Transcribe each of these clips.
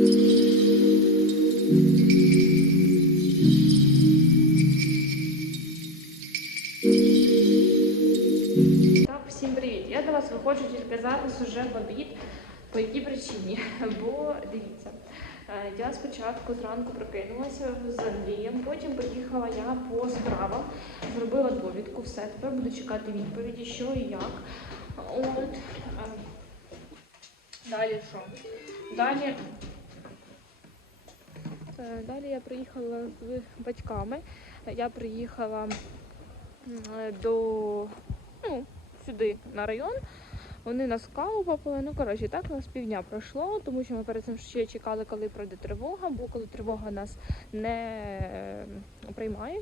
Так, всім привіт! Я до вас виходжу тільки зараз уже в обід. По якій причині? Бо дивіться, е, я спочатку зранку прокинулася з Андрієм, потім поїхала я по справам, зробила довідку, все, тепер буду чекати відповіді, що і як. От. е, Далі що? Далі. Е, Далі я приїхала з батьками. Я приїхала е, до ну, сюди на район. Вони нас каву попили. Ну, коротше, так у нас півдня пройшло, тому що ми перед цим ще чекали, коли пройде тривога, бо коли тривога нас не приймає.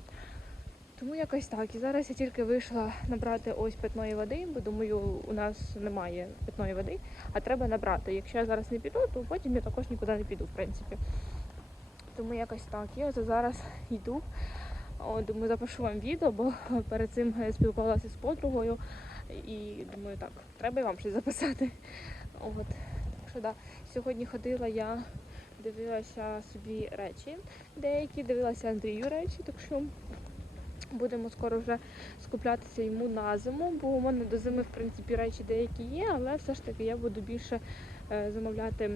Тому якось так. І зараз я тільки вийшла набрати ось питної води, бо думаю, у нас немає питної води, а треба набрати. Якщо я зараз не піду, то потім я також нікуди не піду, в принципі. Тому якось так. Я ось зараз йду. О, думаю, запишу вам відео, бо перед цим спілкувалася з подругою і думаю, так, треба і вам щось записати. От. Так що да. Сьогодні ходила я, дивилася собі речі деякі, дивилася Андрію речі, так що будемо скоро вже скуплятися йому на зиму, бо у мене до зими, в принципі, речі деякі є, але все ж таки я буду більше е, замовляти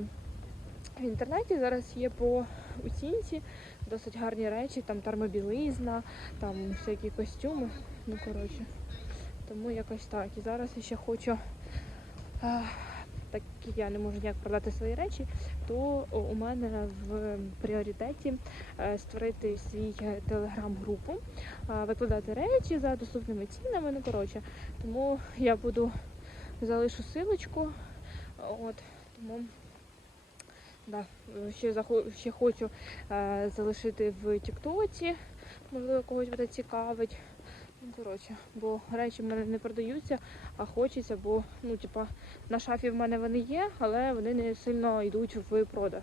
в інтернеті. Зараз є по оцінці досить гарні речі, там термобілизна, там всякі костюми. Ну, коротше. Тому якось так. І зараз я ще хочу, а, так як я не можу ніяк продати свої речі, то у мене в пріоритеті е, створити свій е, телеграм-групу, викладати речі за доступними цінами. Ну, коротше, тому я буду залишу силочку. От, тому да, ще, захо- ще хочу е, залишити в Тіктоці, можливо, когось буде цікавить. Ну, коротше, бо речі в мене не продаються, а хочеться, бо ну, типа, на шафі в мене вони є, але вони не сильно йдуть в продаж.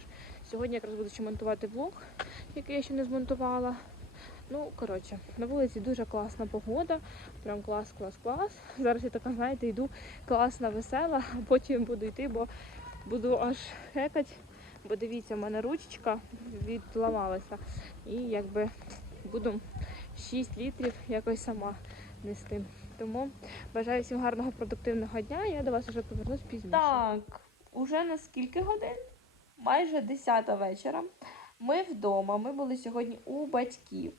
Сьогодні якраз буду ще монтувати влог, який я ще не змонтувала. Ну, коротше, на вулиці дуже класна погода, прям клас, клас, клас. Зараз я така, знаєте, йду класна, весела, а потім буду йти, бо буду аж хекать. Бо дивіться, в мене ручечка відламалася. І якби буду 6 літрів якось сама нести. Тому бажаю всім гарного продуктивного дня. Я до вас вже повернусь пізніше. Так, уже на скільки годин? Майже 10 вечора. Ми вдома. Ми були сьогодні у батьків.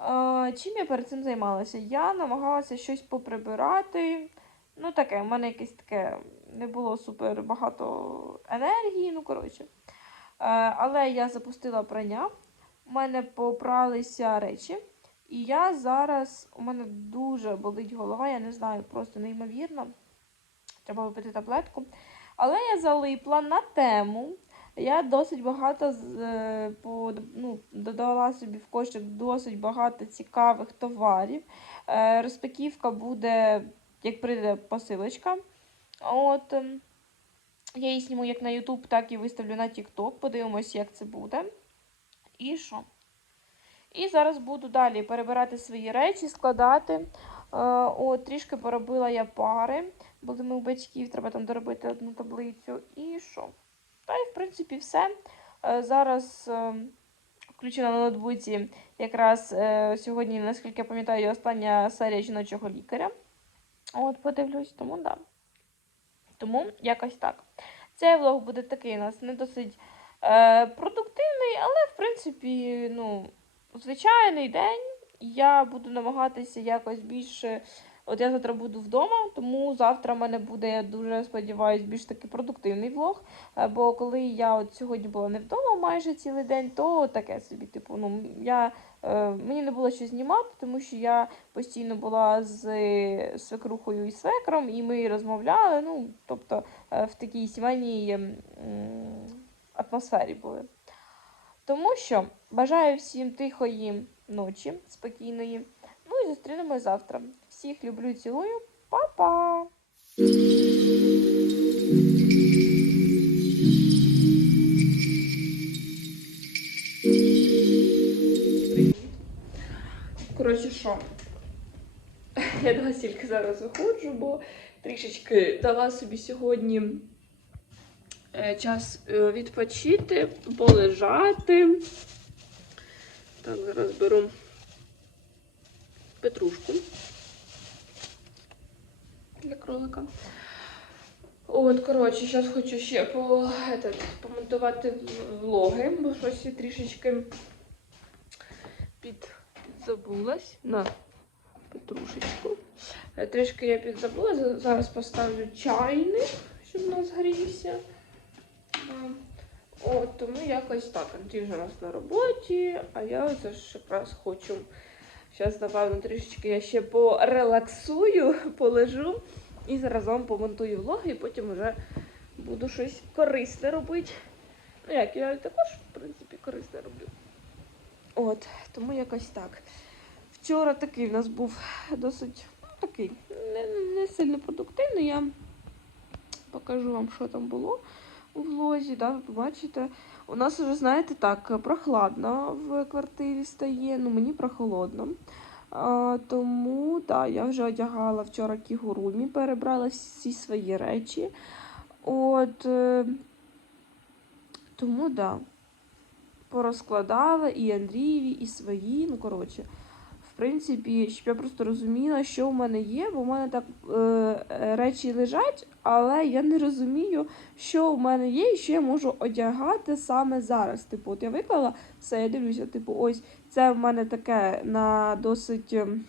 Е, чим я перед цим займалася? Я намагалася щось поприбирати. Ну, таке, в мене якесь таке не було супер багато енергії, ну коротше. Е, але я запустила прання, у мене попралися речі. І я зараз, у мене дуже болить голова, я не знаю, просто неймовірно. Треба випити таблетку. Але я залипла на тему. Я досить багато е, по, ну, додала собі в кошик досить багато цікавих товарів. Е, розпаківка буде, як прийде посилочка. От, ем, я її зніму як на YouTube, так і виставлю на TikTok. Подивимось, як це буде. І що? І зараз буду далі перебирати свої речі, складати. Е, От, трішки поробила я пари. Були ми у батьків, треба там доробити одну таблицю. І що? Та й, в принципі, все. Е, Зараз е, включена на ноутбуці якраз е, сьогодні, наскільки я пам'ятаю, остання серія жіночого лікаря. От, подивлюсь, тому да. Тому якось так. Цей влог буде такий у нас не досить е, продуктивний, але в принципі, ну, звичайний день. Я буду намагатися якось більше. От я завтра буду вдома, тому завтра в мене буде, я дуже сподіваюся, більш таки продуктивний влог. Е, Бо коли я от сьогодні була не вдома майже цілий день, то таке собі, типу, ну я е, мені не було що знімати, тому що я постійно була з е, свекрухою і свекром, і ми розмовляли. Ну, тобто е, в такій сімейній м, атмосфері були. Тому що бажаю всім тихої ночі, спокійної. Зустрінемось завтра. Всіх люблю, цілую. Па-па! Коротше, що? Я до вас тільки зараз виходжу, бо трішечки дала собі сьогодні е, час е, відпочити, полежати. Так, зараз беру петрушку для кролика. От, коротше, зараз хочу ще по, этот, помонтувати влоги, бо щось я трішечки під, підзабулась на петрушечку. Е, Трішки я підзабула. Зараз поставлю чайник, щоб у нас грівся. От, тому якось так. Андрій вже нас на роботі, а я ж якраз хочу. Зараз, напевно, трішечки я ще порелаксую, полежу і заразом помонтую влоги, і потім вже буду щось корисне робити. Ну як, я також, в принципі, корисне роблю. От, тому якось так. Вчора такий в нас був досить ну, такий, не, не сильно продуктивний. Я покажу вам, що там було у влозі. Да, ви побачите. У нас вже, знаєте, так, прохладно в квартирі стає, ну мені прохолодно. А, тому да, я вже одягала вчора кігурумі, перебрала всі свої речі. От, е, тому да, порозкладала і Андрієві, і свої. Ну, коротше, принципі, щоб я просто розуміла, що в мене є, бо в мене так е, е, речі лежать, але я не розумію, що в мене є і що я можу одягати саме зараз. Типу, от я виклала все, я дивлюся, типу, ось це в мене таке на досить. ем,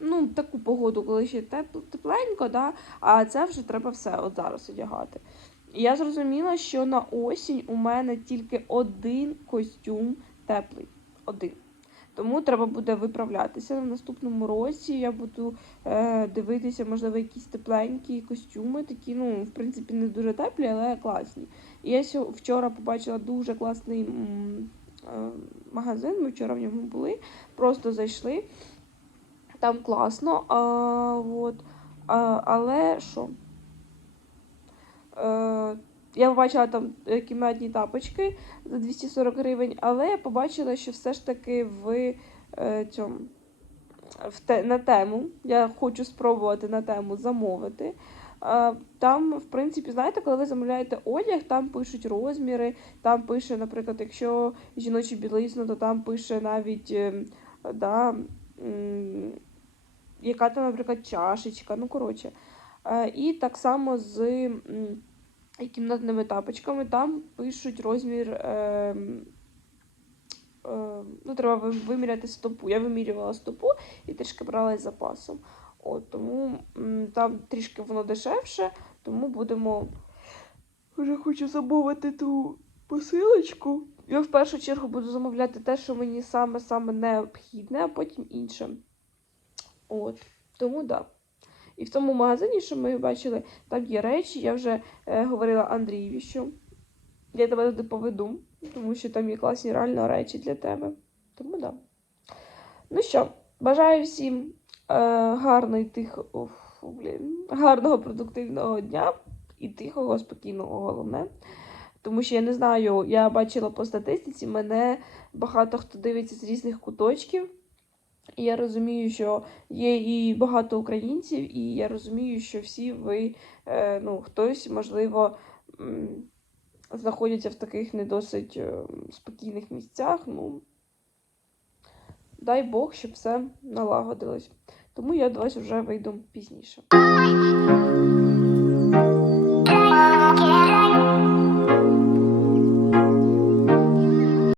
Ну, таку погоду, коли ще тепл- тепленько, да? а це вже треба все от зараз одягати. І я зрозуміла, що на осінь у мене тільки один костюм теплий. Один. Тому треба буде виправлятися в наступному році. Я буду е, дивитися, можливо, якісь тепленькі костюми, такі, ну, в принципі, не дуже теплі, але класні. І я вчора побачила дуже класний е, магазин. Ми вчора в ньому були, просто зайшли. Там класно. А, от, а, але що? Е, я побачила там кімнатні тапочки за 240 гривень, але я побачила, що все ж таки в е, цьому в те, на тему. Я хочу спробувати на тему замовити. Е, Там, в принципі, знаєте, коли ви замовляєте одяг, там пишуть розміри, там пише, наприклад, якщо жіночі білизну, то там пише навіть ем, да, яка там, наприклад, чашечка. Ну, коротше. Е, І так само з і кімнатними тапочками там пишуть розмір. Е, е, ну, треба виміряти стопу. Я вимірювала стопу і трішки брала із запасом. От, тому там трішки воно дешевше, тому будемо. Вже хочу замовити ту посилочку. Я в першу чергу буду замовляти те, що мені саме-саме необхідне, а потім інше. От. Тому да. І в тому магазині, що ми бачили, там є речі. Я вже е, говорила Андрієві, що я тебе туди поведу, тому що там є класні реально речі для тебе. Тому да. Ну що, бажаю всім е, гарної тихо, уф, блін, гарного продуктивного дня і тихого, спокійного, головне. Тому що я не знаю, я бачила по статистиці, мене багато хто дивиться з різних куточків. Я розумію, що є і багато українців, і я розумію, що всі ви, е, ну, хтось, можливо, знаходяться в таких не досить е, спокійних місцях. Ну, дай Бог, щоб все налагодилось. Тому я до вас вже вийду пізніше.